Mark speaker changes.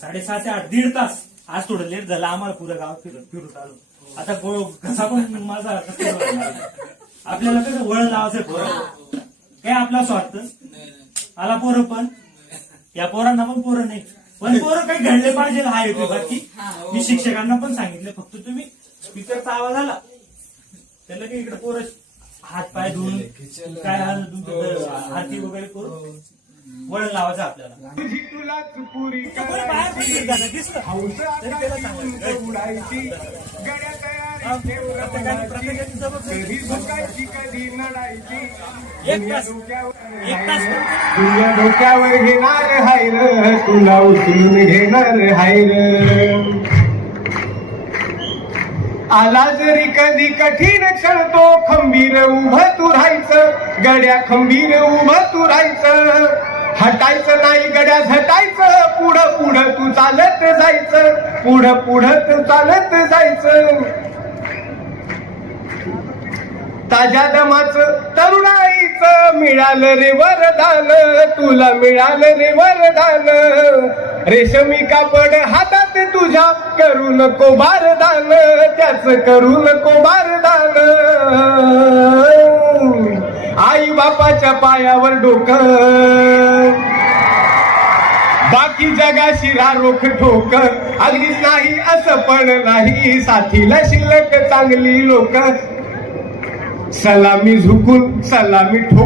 Speaker 1: साडेसहा ते आठ दीड तास आज थोडं लेट झालं. आम्हाला पुरं गाव फिरत फिरत आलो. आता गो- कसा पण माझा आपल्याला कसं वळ लावायचं पोरं. काय आपला स्वार्थ? आला पोरं पण. या पोरांना पण पोरं नाही. पण पोरं काही घडले पाहिजे हा येतो बाकी मी शिक्षकांना पण सांगितलं. फक्त तुम्ही स्पीकरचा आवाज आला. त्याला की इकडे पोरं हात पाय धुवून काय हाल हाती वगैरे करून? वळण लावायचं आपल्याला.
Speaker 2: तुझी तुलाच पुरी
Speaker 1: कोणी बाहेर पण फिरताना दिसलं.
Speaker 2: हौस
Speaker 1: तरी त्याला सांगायचं.
Speaker 2: उडायची गड्या तयारी ठेव
Speaker 1: प्रत्येकाने प्रत्येकाची जबाबदारी
Speaker 2: कधी झुकायची कधी नडायची
Speaker 1: एक तास एक तास पण
Speaker 2: तुझ्या डोक्यावर घेणार हाय र तुला उचलून घेणार हाय र आला जरी कधी कठीण क्षण तो खंबीर उभं तू राहायचं गड्या खंबीर उभं तू राहायचं. हटायचं नाही गड्या हटायचं. पुढं पुढं तू चालत जायचं. पुढं पुढं तू चालत जायचं. ताज्या दमाच तरुणाईच मिळालं रे वरदान. तुला मिळालं रे वरदान. रेशमी कापड हातात तुझ्या करू नको बारदान. त्याच करू नको बारदान. बापाच्या पायावर डोकं. बाकी जगाशी रोख ठोक. अगदीच नाही असं पण नाही. साथीला शिल्लक चांगली लोक. सलामी झुकून सलामी ठोक